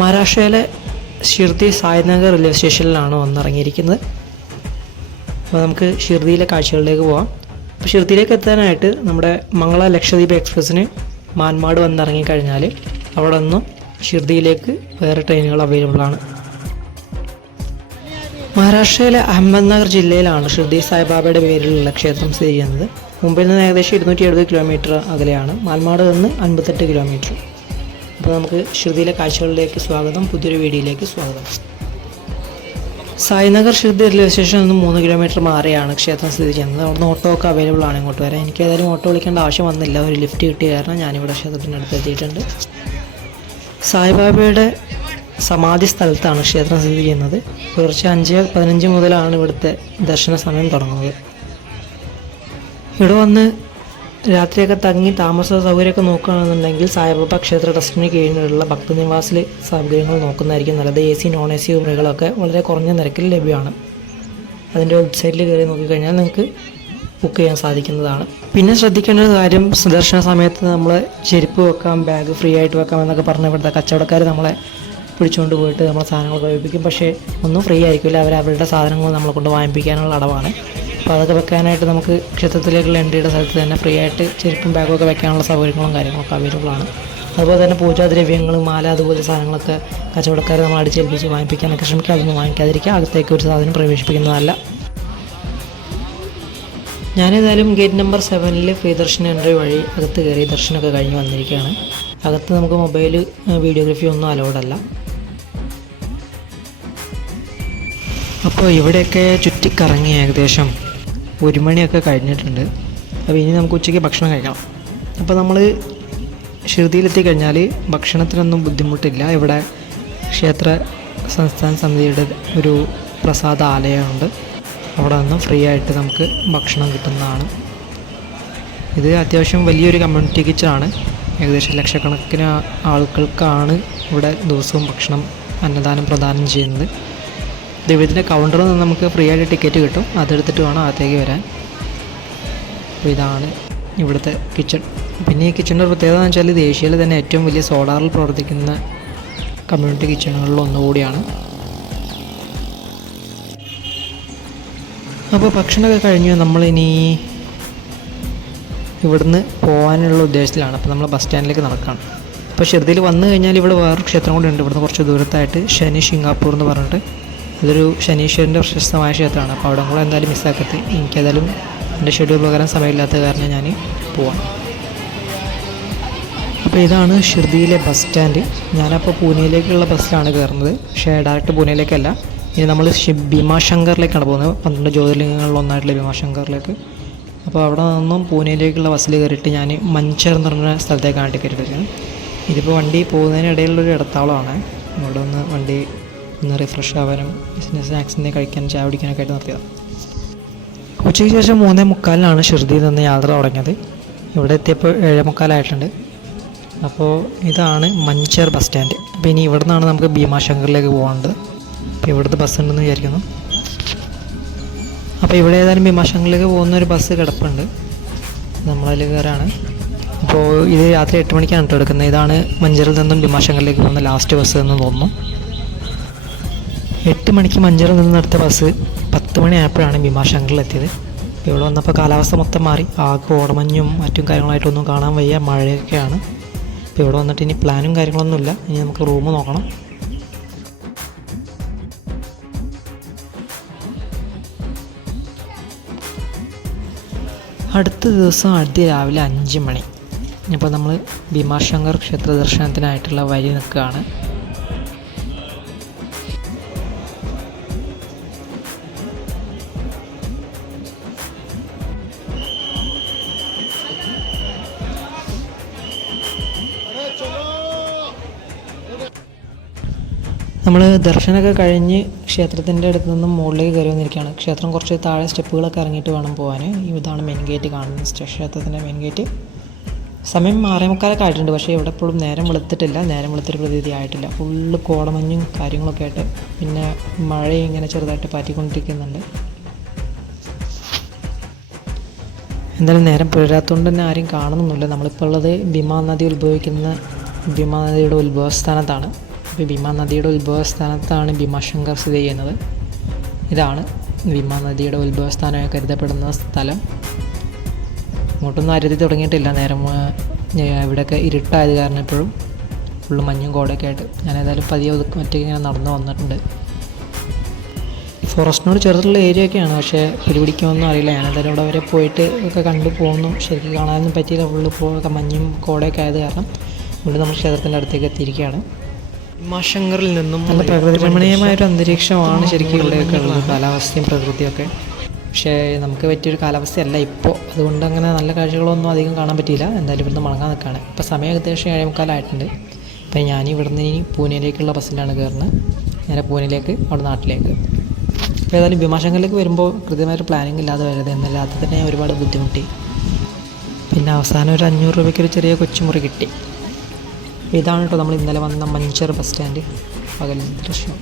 മഹാരാഷ്ട്രയിലെ ഷിർദി സായ്നഗർ റെയിൽവേ സ്റ്റേഷനിലാണ് വന്നിറങ്ങിയിരിക്കുന്നത്. അപ്പോൾ നമുക്ക് ഷിർദിയിലെ കാഴ്ചകളിലേക്ക് പോകാം. അപ്പോൾ ഷിർദിയിലേക്ക് എത്താനായിട്ട് നമ്മുടെ മംഗള ലക്ഷദ്വീപ് എക്സ്പ്രസ്സിന് മാൻമാട് വന്നിറങ്ങിക്കഴിഞ്ഞാൽ അവിടെ നിന്നും ഷിർദിയിലേക്ക് വേറെ ട്രെയിനുകൾ അവൈലബിൾ ആണ്. മഹാരാഷ്ട്രയിലെ അഹമ്മദ്നഗർ ജില്ലയിലാണ് ഷിർദി സായിബാബയുടെ പേരിലുള്ള ക്ഷേത്രം സ്ഥിതി ചെയ്യുന്നത്. മുംബൈയിൽ നിന്ന് ഏകദേശം 270 കിലോമീറ്റർ അകലെയാണ്. മാൻമാട് നിന്ന് 58 കിലോമീറ്റർ. അപ്പോൾ നമുക്ക് ഷിർദിയിലെ കാഴ്ചകളിലേക്ക് സ്വാഗതം. പുതിയൊരു വീഡിയോയിലേക്ക് സ്വാഗതം. സായ്നഗർ ഷിർദി റെയിൽവേ സ്റ്റേഷനിൽ നിന്ന് 3 കിലോമീറ്റർ മാറിയാണ് ക്ഷേത്രം സ്ഥിതി ചെയ്യുന്നത്. അവിടുന്ന് ഓട്ടോ ഒക്കെ അവൈലബിൾ ആണ് ഇങ്ങോട്ട് വരാൻ. എനിക്ക് ഏതായാലും ഓട്ടോ വിളിക്കേണ്ട ആവശ്യം വന്നില്ല, ഒരു ലിഫ്റ്റ് കിട്ടിയ കാരണം ഞാനിവിടെ ക്ഷേത്രത്തിനടുത്ത് എത്തിയിട്ടുണ്ട്. സായിബാബയുടെ സമാധി സ്ഥലത്താണ് ക്ഷേത്രം സ്ഥിതി ചെയ്യുന്നത്. പുലർച്ചെ 5:15 മുതലാണ് ഇവിടുത്തെ ദർശന സമയം തുടങ്ങുന്നത്. ഇവിടെ വന്ന് രാത്രിയൊക്കെ തങ്ങി താമസ സൗകര്യമൊക്കെ നോക്കുകയാണെന്നുണ്ടെങ്കിൽ സായിബാബ ക്ഷേത്ര ട്രസ്റ്റിന് കീഴിലുള്ള ഭക്തനിവാസിൽ സൗകര്യങ്ങൾ നോക്കുന്നതായിരിക്കും നല്ലത്. AC നോൺ AC മുറികളൊക്കെ വളരെ കുറഞ്ഞ നിരക്കിൽ ലഭ്യമാണ്. അതിൻ്റെ വെബ്സൈറ്റിൽ കയറി നോക്കിക്കഴിഞ്ഞാൽ നിങ്ങൾക്ക് ബുക്ക് ചെയ്യാൻ സാധിക്കുന്നതാണ്. പിന്നെ ശ്രദ്ധിക്കേണ്ട ഒരു കാര്യം, ദർശന സമയത്ത് നമ്മൾ ചെരുപ്പ് വെക്കാം, ബാഗ് ഫ്രീ ആയിട്ട് വെക്കാം എന്നൊക്കെ പറഞ്ഞ് ഇവിടുത്തെ കച്ചവടക്കാർ നമ്മളെ പിടിച്ചുകൊണ്ട് പോയിട്ട് നമ്മളെ സാധനങ്ങൾ ഉപയോഗിപ്പിക്കും. പക്ഷേ ഒന്നും ഫ്രീ ആയിരിക്കില്ല, അവരുടെ സാധനങ്ങൾ നമ്മളെ കൊണ്ട് വാങ്ങിപ്പിക്കാനുള്ള അടവാണ്. അപ്പോൾ അതൊക്കെ വെക്കാനായിട്ട് നമുക്ക് ക്ഷേത്രത്തിലേക്കുള്ള എൻട്രിയുടെ സ്ഥലത്ത് തന്നെ ഫ്രീ ആയിട്ട് ചെരുപ്പും ബാഗും ഒക്കെ വെക്കാനുള്ള സൗകര്യങ്ങളും കാര്യങ്ങളൊക്കെ അവൈലബിൾ ആണ്. അതുപോലെ തന്നെ പൂജാദ്രവ്യങ്ങൾ, മാല, അതുപോലെ സാധനങ്ങളൊക്കെ കച്ചവടക്കാർ നമ്മൾ അടിച്ചേൽപ്പിച്ച് വാങ്ങിപ്പിക്കാനൊക്കെ ശ്രമിക്കുക. അതൊന്നും വാങ്ങിക്കാതിരിക്കുക. അകത്തേക്ക് ഒരു സാധനം പ്രവേശിപ്പിക്കുന്നതല്ല. ഞാനേതായാലും ഗേറ്റ് നമ്പർ 7 ഫ്രീ ദർശന എൻട്രി വഴി അകത്ത് കയറി ദർശനമൊക്കെ കഴിഞ്ഞ് വന്നിരിക്കുകയാണ്. അകത്ത് നമുക്ക് മൊബൈൽ, വീഡിയോഗ്രാഫി ഒന്നും അലൗഡല്ല. അപ്പോൾ ഇവിടെയൊക്കെ ചുറ്റിക്കറങ്ങി ഏകദേശം 1 മണിയൊക്കെ കഴിഞ്ഞിട്ടുണ്ട്. അപ്പോൾ ഇനി നമുക്ക് ഉച്ചയ്ക്ക് ഭക്ഷണം കഴിക്കണം. അപ്പോൾ നമ്മൾ ഷിർദിയിലെത്തി കഴിഞ്ഞാൽ ഭക്ഷണത്തിനൊന്നും ബുദ്ധിമുട്ടില്ല. ഇവിടെ ക്ഷേത്ര സംസ്ഥാന സമിതിയുടെ ഒരു പ്രസാദ ആലയമുണ്ട്. അവിടെ നിന്നും ഫ്രീ ആയിട്ട് നമുക്ക് ഭക്ഷണം കിട്ടുന്നതാണ്. ഇത് അത്യാവശ്യം വലിയൊരു കമ്മ്യൂണിറ്റി കിച്ചണാണ്. ഏകദേശം ലക്ഷക്കണക്കിന് ആളുകൾക്കാണ് ഇവിടെ ദിവസവും ഭക്ഷണം അന്നദാനം പ്രദാനം ചെയ്യുന്നത്. ഇതിൻ്റെ കൗണ്ടറിൽ നിന്ന് നമുക്ക് ഫ്രീ ആയിട്ട് ടിക്കറ്റ് കിട്ടും. അതെടുത്തിട്ട് വേണം അകത്തേക്ക് വരാൻ. അപ്പോൾ ഇതാണ് ഇവിടുത്തെ കിച്ചൺ. പിന്നെ ഈ കിച്ചണിൻ്റെ പ്രത്യേകത എന്ന് വെച്ചാൽ ഇത് ഏഷ്യയിലെ തന്നെ ഏറ്റവും വലിയ സോളാറിൽ പ്രവർത്തിക്കുന്ന കമ്മ്യൂണിറ്റി കിച്ചണുകളിൽ ഒന്നുകൂടിയാണ്. അപ്പോൾ ഭക്ഷണമൊക്കെ കഴിഞ്ഞ് നമ്മളിനി ഇവിടുന്ന് പോകാനുള്ള ഉദ്ദേശത്തിലാണ്. അപ്പോൾ നമ്മൾ ബസ് സ്റ്റാൻഡിലേക്ക് നടക്കുകയാണ്. അപ്പോൾ ഷിർദിയിൽ വന്നു കഴിഞ്ഞാൽ ഇവിടെ വേറൊരു ക്ഷേത്രം കൂടി ഉണ്ട്. ഇവിടുന്ന് കുറച്ച് ദൂരത്തായിട്ട് ശനി ശിംഗാപ്പൂർ എന്ന് പറഞ്ഞിട്ട് ഇതൊരു ശനീശ്വരൻ്റെ പ്രശസ്തമായ ക്ഷേത്രമാണ്. അപ്പോൾ അവിടെ കൂടെ എന്തായാലും മിസ്സാക്കരുത്. എനിക്കേതായാലും എൻ്റെ ഷെഡ്യൂൾ പ്രകാരം സമയമില്ലാത്ത കാരണം ഞാൻ പോവാം. അപ്പോൾ ഇതാണ് ഷിർദിയിലെ ബസ് സ്റ്റാൻഡ്. ഞാനപ്പോൾ പൂനെയിലേക്കുള്ള ബസ്സിലാണ് കയറുന്നത്. പക്ഷേ ഡയറക്റ്റ് പൂനെയിലേക്കല്ല, ഇനി നമ്മൾ ഭീമാശങ്കറിലേക്കാണ് പോകുന്നത്. 12 ജ്യോതിർലിംഗങ്ങളിലൊന്നായിട്ടുള്ള ഭീമാശങ്കറിലേക്ക്. അപ്പോൾ അവിടെ നിന്നും പൂനെയിലേക്കുള്ള ബസ്സിൽ കയറിയിട്ട് ഞാൻ മഞ്ചർ എന്ന് പറഞ്ഞ സ്ഥലത്തേക്കാണ് ടിക്കറ്റ് എടുക്കുന്നത്. ഇതിപ്പോൾ വണ്ടി പോകുന്നതിനിടയിലുള്ളൊരു ഇടത്താവളമാണ്. ഇവിടെ ഒന്ന് വണ്ടി ഒന്ന് റിഫ്രഷ് ആവാനും സ്നാക്സിനെ കഴിക്കാനും ചായ കുടിക്കാനൊക്കെ ആയിട്ട് നിർത്തിയതാണ്. ഉച്ചയ്ക്ക് ശേഷം 3:45 ഷിർദിയിൽ നിന്ന് യാത്ര തുടങ്ങിയത്. ഇവിടെ എത്തിയപ്പോൾ 7:45 അപ്പോൾ ഇതാണ് മഞ്ചർ ബസ് സ്റ്റാൻഡ്. അപ്പോൾ ഇനി ഇവിടെ നിന്നാണ് നമുക്ക് ഭീമാശങ്കറിലേക്ക് പോകേണ്ടത്. അപ്പോൾ ഇവിടുത്തെ ബസ് ഉണ്ടെന്ന് വിചാരിക്കുന്നു. അപ്പോൾ ഇവിടെ ഏതായാലും ഭീമാശങ്കറിലേക്ക് പോകുന്ന ഒരു ബസ് കിടപ്പുണ്ട്. നമ്മളതിൽ കയറാണ്. അപ്പോൾ ഇത് രാത്രി 8 മണിക്കാണ് കേട്ടോ എടുക്കുന്നത്. ഇതാണ് മഞ്ചറിൽ നിന്നും ഭീമാശങ്കറിലേക്ക് പോകുന്ന ലാസ്റ്റ് ബസ് എന്ന് തോന്നുന്നു. 8 മണിക്ക് മഞ്ചറിൽ നിന്ന് എടുത്ത ബസ് 10 മണിയായപ്പോഴാണ് ഭീമാശങ്കറിലെത്തിയത്. ഇവിടെ വന്നപ്പോൾ കാലാവസ്ഥ മൊത്തം മാറി. ആകെ ഓടമഞ്ഞും മറ്റും കാര്യങ്ങളായിട്ടൊന്നും കാണാൻ വയ്യ, മഴയൊക്കെയാണ്. അപ്പോൾ ഇവിടെ വന്നിട്ട് ഇനി പ്ലാനും കാര്യങ്ങളൊന്നുമില്ല. ഇനി നമുക്ക് റൂം നോക്കണം. അടുത്ത ദിവസം രാവിലെ 5 മണി. ഇപ്പോൾ നമ്മൾ ഭീമാശങ്കർ ക്ഷേത്ര ദർശനത്തിനായിട്ടുള്ള വരി നിൽക്കുകയാണ്. നമ്മൾ ദർശനമൊക്കെ കഴിഞ്ഞ് ക്ഷേത്രത്തിൻ്റെ അടുത്ത് നിന്നും മുകളിലേക്ക് കയറി വന്നിരിക്കുകയാണ്. ക്ഷേത്രം കുറച്ച് താഴെ സ്റ്റെപ്പുകളൊക്കെ ഇറങ്ങിയിട്ട് വേണം പോകാൻ. ഇതാണ് മെയിൻ ഗേറ്റ് കാണുന്നത്, ക്ഷേത്രത്തിൻ്റെ മെയിൻ ഗേറ്റ്. സമയം 6:45 ആയിട്ടുണ്ട്. പക്ഷേ ഇവിടെ എപ്പോഴും നേരം വെളുത്തിട്ടില്ല, നേരം വെളുത്തൊരു പ്രതീതി ആയിട്ടില്ല. ഫുള്ള് കോടമഞ്ഞും കാര്യങ്ങളൊക്കെ ആയിട്ട്, പിന്നെ മഴ ഇങ്ങനെ ചെറുതായിട്ട് പാറ്റിക്കൊണ്ടിരിക്കുന്നുണ്ട്. എന്തായാലും നേരം പുലരാത്തതുകൊണ്ട് തന്നെ ആരും കാണുന്നൊന്നുമില്ല. നമ്മളിപ്പോൾ ഉള്ളത് ഭീമാ നദി ഉത്ഭവിക്കുന്ന ഭീമാ നദിയുടെ ഉത്ഭവസ്ഥാനത്താണ്. അപ്പോൾ ഭീമാ നദിയുടെ ഉത്ഭവസ്ഥാനത്താണ് ഭീമാശങ്കർ സ്ഥിതി ചെയ്യുന്നത്. ഇതാണ് ഭീമാ നദിയുടെ ഉത്ഭവസ്ഥാനമായി കരുതപ്പെടുന്ന സ്ഥലം. ഇങ്ങോട്ടൊന്നും അരുതി തുടങ്ങിയിട്ടില്ല. നേരം ഇവിടെയൊക്കെ ഇരുട്ടായത് കാരണം ഇപ്പോഴും ഫുള്ള് മഞ്ഞും കോടയൊക്കെ ആയിട്ട് ഞാൻ ഏതായാലും പതിയെ ഒറ്റയ്ക്ക് ഇങ്ങനെ നടന്നു വന്നിട്ടുണ്ട്. ഫോറസ്റ്റിനോട് ചേർത്തുള്ള ഏരിയ ഒക്കെയാണ്, പക്ഷേ പിടിക്കുമെന്നും അറിയില്ല. ഞാനെന്തായാലും ഇവിടെ വരെ പോയിട്ട് ഒക്കെ കണ്ടു പോകുന്നു. ശരിക്കും കാണാനൊന്നും പറ്റിയില്ല. ഫുള്ള് മഞ്ഞും കോടയൊക്കെ ആയത് കാരണം ഇവിടെ നമ്മൾ ക്ഷേത്രത്തിൻ്റെ അടുത്തേക്ക് എത്തിയിരിക്കുകയാണ്. ഭീമാശങ്കറിൽ നിന്നും നല്ല പ്രകൃതി രമണീയമായൊരു അന്തരീക്ഷമാണ് ശരിക്കും ഇവിടെയൊക്കെ ഉള്ളത്, കാലാവസ്ഥയും പ്രകൃതിയൊക്കെ. പക്ഷേ നമുക്ക് പറ്റിയൊരു കാലാവസ്ഥയല്ല ഇപ്പോൾ, അതുകൊണ്ട് അങ്ങനെ നല്ല കാഴ്ചകളൊന്നും അധികം കാണാൻ പറ്റിയില്ല. എന്തായാലും ഇവിടുന്ന് മടങ്ങാൻ നിൽക്കുകയാണ്. ഇപ്പോൾ സമയം ഏകദേശം 7:45 അപ്പോൾ ഞാൻ ഇവിടുന്ന് ഇനി പൂനെയിലേക്കുള്ള ബസ്സിലാണ് കയറുന്നത്. നേരെ പൂനെയിലേക്ക്, അവിടെ നാട്ടിലേക്ക്. അപ്പോൾ ഏതായാലും ഭീമാശങ്കറിലേക്ക് വരുമ്പോൾ കൃത്യമായൊരു പ്ലാനിങ് ഇല്ലാതെ വരരുത്. എന്നാൽ അത് തന്നെ ഞാൻ ഒരുപാട് ബുദ്ധിമുട്ടി. പിന്നെ അവസാനം ഒരു 500 രൂപയ്ക്ക് ഒരു ചെറിയ കൊച്ചുമുറി കിട്ടി. ഇതാണ് കേട്ടോ നമ്മൾ ഇന്നലെ വന്ന മഞ്ചർ ബസ് സ്റ്റാൻഡ് പകൽ ദൃശ്യം.